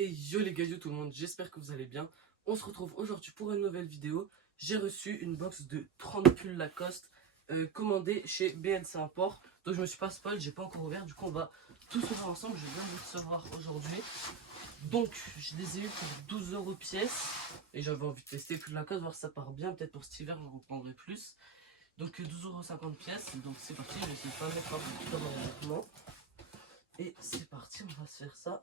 Et yo les gars, yo tout le monde, j'espère que vous allez bien. On se retrouve aujourd'hui pour une nouvelle vidéo. J'ai reçu une box de 30 pulls Lacoste commandés chez BLC Import. Donc je me suis pas spoil, j'ai pas encore ouvert. Du coup on va tous ouvrir ensemble, je viens de les recevoir aujourd'hui. Donc je les ai eu pour 12 € pièce. Et j'avais envie de tester les pulls Lacoste, voir si ça part bien. Peut-être pour cet hiver j'en reprendrai plus. Donc 12,50 € pièce. Donc c'est parti, je vais essayer de pas mettre un peu dans mon vêtement. Et c'est parti, on va se faire ça.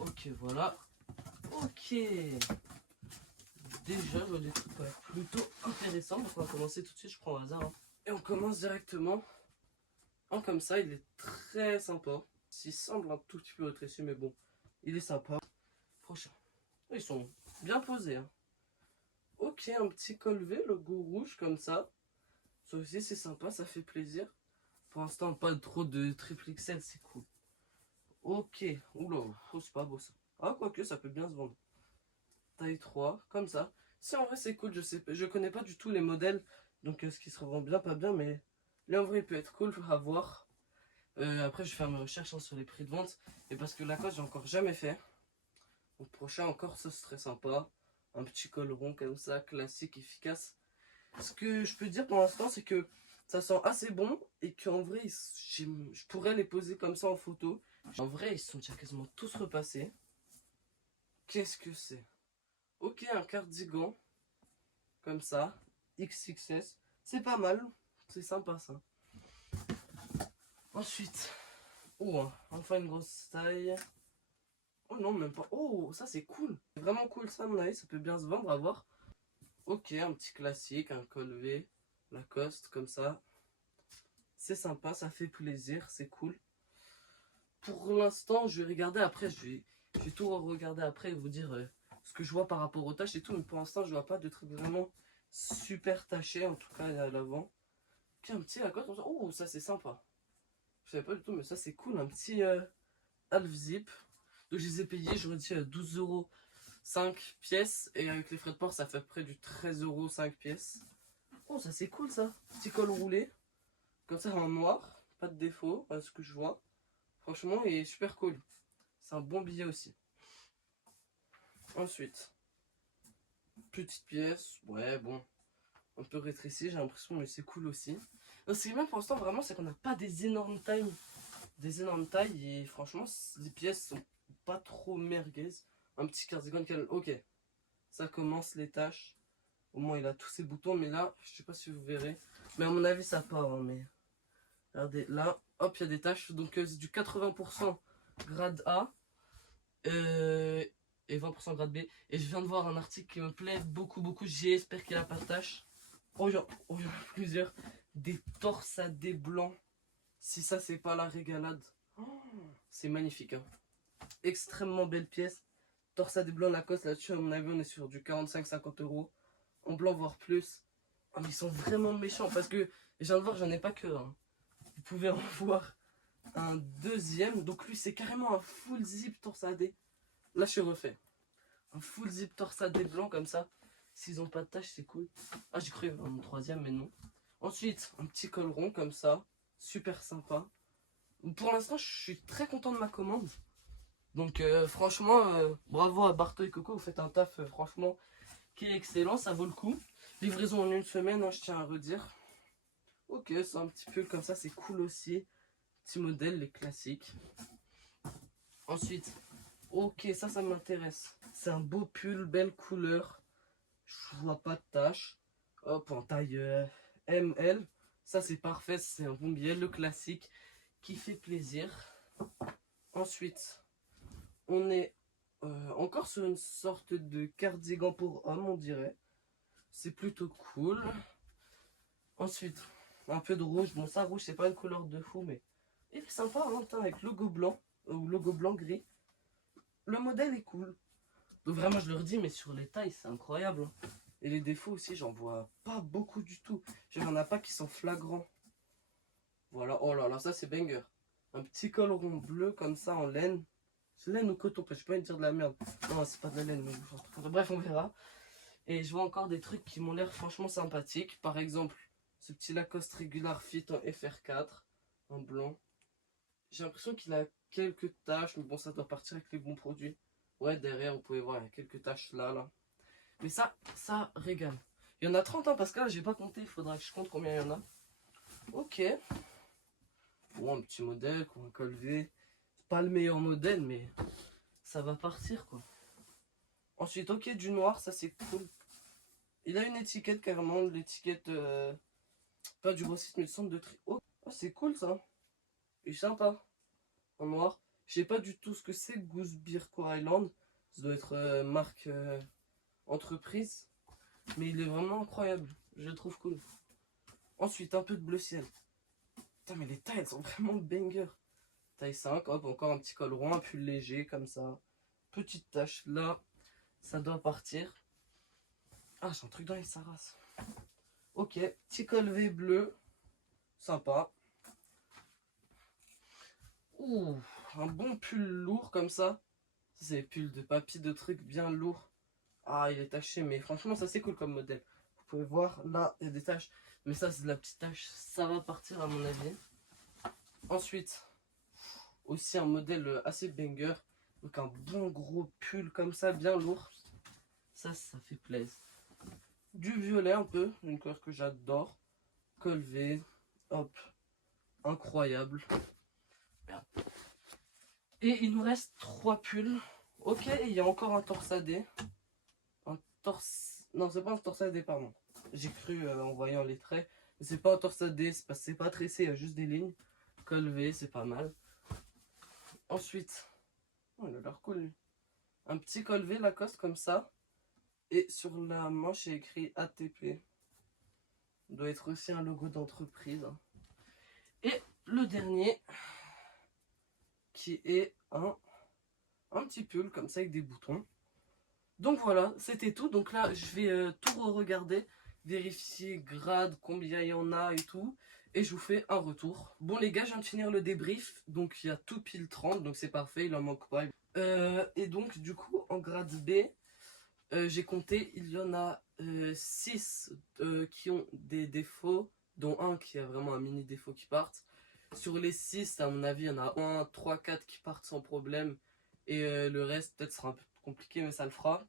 Ok, voilà. Ok. Déjà, je vois des trucs plutôt intéressants. Donc, on va commencer tout de suite. Je prends au hasard. Hein. Et on commence directement. En comme ça, il est très sympa. Il semble un tout petit peu rétréci, mais bon, il est sympa. Prochain. Ils sont bien posés. Hein. Ok, un petit col V, logo rouge comme ça. Ça aussi, c'est sympa, ça fait plaisir. Pour l'instant, pas trop de triple XL, c'est cool. Ok. Oula, oh, c'est pas beau ça. Ah, quoique, ça peut bien se vendre. Taille 3, comme ça. Si en vrai c'est cool, je connais pas du tout les modèles, donc ce qui se revend bien, pas bien, mais là en vrai il peut être cool à voir. Après je vais faire mes recherches hein, sur les prix de vente, et parce que Lacoste j'ai encore jamais fait. Donc prochain encore ça serait sympa. Un petit col rond comme ça, classique, efficace. Ce que je peux dire pour l'instant c'est que ça sent assez bon, et qu'en vrai je pourrais les poser comme ça en photo. En vrai ils sont déjà quasiment tous repassés. Qu'est-ce que c'est? Ok, un cardigan, comme ça, XXS, c'est pas mal, c'est sympa ça. Ensuite, oh, enfin une grosse taille. Oh non, même pas, oh, ça c'est cool, c'est vraiment cool ça à mon avis, ça peut bien se vendre à voir. Ok, un petit classique, un col V, Lacoste, comme ça. C'est sympa, ça fait plaisir, c'est cool. Pour l'instant, je vais regarder après, je vais tout regarder après et vous dire ce que je vois par rapport aux tâches et tout. Mais pour l'instant, je vois pas de trucs vraiment super tachés, en tout cas à l'avant. Ok, un petit Lacoste comme ça. Oh, ça c'est sympa. Je savais pas du tout, mais ça c'est cool. Un petit half zip. Donc je les ai payés, je me dis 12 € 5 pièces. Et avec les frais de port, ça fait près du 13 € 5 pièces. Oh, ça c'est cool ça. Petit col roulé. Comme ça en noir. Pas de défaut, à ce que je vois. Franchement, il est super cool. C'est un bon billet aussi. Ensuite, petite pièce. Ouais, bon. Un peu rétréci, j'ai l'impression, mais c'est cool aussi. Ce qui est bien pour l'instant, vraiment, c'est qu'on n'a pas des énormes tailles. Des énormes tailles. Et franchement, les pièces sont pas trop merguez. Un petit cardigan. Ok. Ça commence les tâches. Au moins, il a tous ses boutons. Mais là, je sais pas si vous verrez. Mais à mon avis, ça part. Hein, mais regardez, là, hop, il y a des tâches. Donc, c'est du 80% grade A. Et 20% grade B. Et je viens de voir un article qui me plaît beaucoup, beaucoup. J'espère qu'il a pas de tâches. Oh, il y en a plusieurs. Des torsadés blancs. Si ça, c'est pas la régalade. Oh, c'est magnifique. Hein. Extrêmement belle pièce. Torsadé blanc Lacoste. Là-dessus, à mon avis, on est sur du 45-50 €. En blanc, voire plus. Oh, mais ils sont vraiment méchants. Parce que, je viens de voir, j'en ai pas que un. Vous pouvez en voir un deuxième. Donc, lui, c'est carrément un full zip torsadé. Là, je suis refait. Un full zip torsadé blanc comme ça. S'ils ont pas de taches, c'est cool. Ah, j'ai cru avoir mon troisième, mais non. Ensuite, un petit col rond comme ça. Super sympa. Pour l'instant, je suis très content de ma commande. Donc, franchement, bravo à Barto et Coco. Vous faites un taf, franchement, qui est excellent. Ça vaut le coup. Livraison en une semaine, hein, je tiens à redire. Ok, c'est un petit peu comme ça. C'est cool aussi. Petit modèle, les classiques. Ensuite, ok, ça m'intéresse. C'est un beau pull, belle couleur. Je vois pas de taches. Hop, en taille ML. Ça, c'est parfait. C'est un bon billet. Le classique qui fait plaisir. Ensuite, on est encore sur une sorte de cardigan pour homme, on dirait. C'est plutôt cool. Ensuite, un peu de rouge. Bon, ça, rouge, c'est pas une couleur de fou, mais il est sympa, hein, avec logo blanc ou logo blanc gris. Le modèle est cool. Donc vraiment, je le redis, mais sur les tailles, c'est incroyable. Hein. Et les défauts aussi, j'en vois pas beaucoup du tout. Il n'y en a pas qui sont flagrants. Voilà, oh là là, ça c'est banger. Un petit col rond bleu comme ça en laine. C'est laine ou coton, je peux pas dire de la merde. Non, c'est pas de la laine, mais bref, on verra. Et je vois encore des trucs qui m'ont l'air franchement sympathiques. Par exemple, ce petit Lacoste Regular Fit en FR4, en blanc. J'ai l'impression qu'il a quelques taches, mais bon, ça doit partir avec les bons produits. Ouais, derrière, vous pouvez voir, il y a quelques taches là. Mais ça régale. Il y en a 30, hein, parce que là, j'ai pas compté. Il faudra que je compte combien il y en a. Ok. Bon, un petit modèle, un col V. Pas le meilleur modèle, mais ça va partir, quoi. Ensuite, ok, du noir, ça c'est cool. Il a une étiquette carrément, l'étiquette, pas du grossiste, mais le centre de tri. Oh, c'est cool ça. Il est sympa. En noir. Je sais pas du tout ce que c'est, Goose Beer Core Island. Ça doit être marque entreprise. Mais il est vraiment incroyable. Je le trouve cool. Ensuite, un peu de bleu ciel. Putain, mais les tailles, elles sont vraiment banger. Taille 5, hop, encore un petit col rond, un pull léger, comme ça. Petite tache là. Ça doit partir. Ah, j'ai un truc dans les sarrasses. Ok, petit col V bleu. Sympa. Ouh, un bon pull lourd comme ça. Ça, c'est des pulls de papy, de trucs bien lourds. Ah, il est taché, mais franchement, ça c'est cool comme modèle. Vous pouvez voir, là, il y a des taches. Mais ça, c'est de la petite tache. Ça va partir à mon avis. Ensuite, aussi un modèle assez banger. Donc un bon gros pull comme ça, bien lourd. Ça fait plaisir. Du violet un peu, une couleur que j'adore. Col V, hop, incroyable. Merde. Et il nous reste 3 pulls. Ok, il y a encore un torsadé. Un torse... Non, c'est pas un torsadé, pardon. J'ai cru en voyant les traits. Mais c'est pas un torsadé, c'est pas tressé, il y a juste des lignes. Col V, c'est pas mal. Ensuite, oh, il a l'air cool. Un petit col V Lacoste comme ça. Et sur la manche, il y a écrit ATP. Il doit être aussi un logo d'entreprise. Et le dernier, qui est un petit pull comme ça avec des boutons. Donc voilà, c'était tout. Donc là, je vais tout re-regarder, vérifier grade, combien il y en a et tout. Et je vous fais un retour. Bon les gars, je viens de finir le débrief. Donc il y a tout pile 30, donc c'est parfait, il en manque pas. Et donc du coup, en grade B, j'ai compté, il y en a 6 qui ont des défauts, dont un qui a vraiment un mini défaut qui partent. Sur les 6, à mon avis, il y en a 1, 3, 4 qui partent sans problème. Et le reste, peut-être sera un peu compliqué, mais ça le fera.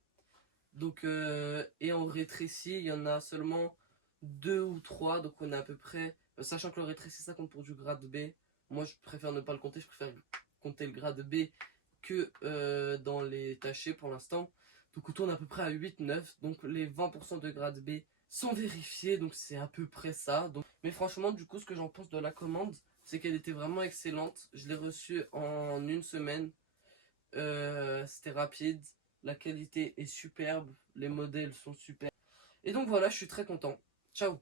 Donc, et en rétréci, il y en a seulement 2 ou 3. Donc on est à peu près, sachant que le rétréci, ça compte pour du grade B. Moi, je préfère ne pas le compter, je préfère compter le grade B que dans les tachés pour l'instant. Donc on tourne à peu près à 8-9. Donc les 20% de grade B sont vérifiés. Donc c'est à peu près ça. Donc... Mais franchement, du coup, ce que j'en pense de la commande, c'est qu'elle était vraiment excellente. Je l'ai reçue en une semaine. C'était rapide. La qualité est superbe. Les modèles sont super. Et donc voilà, je suis très content. Ciao!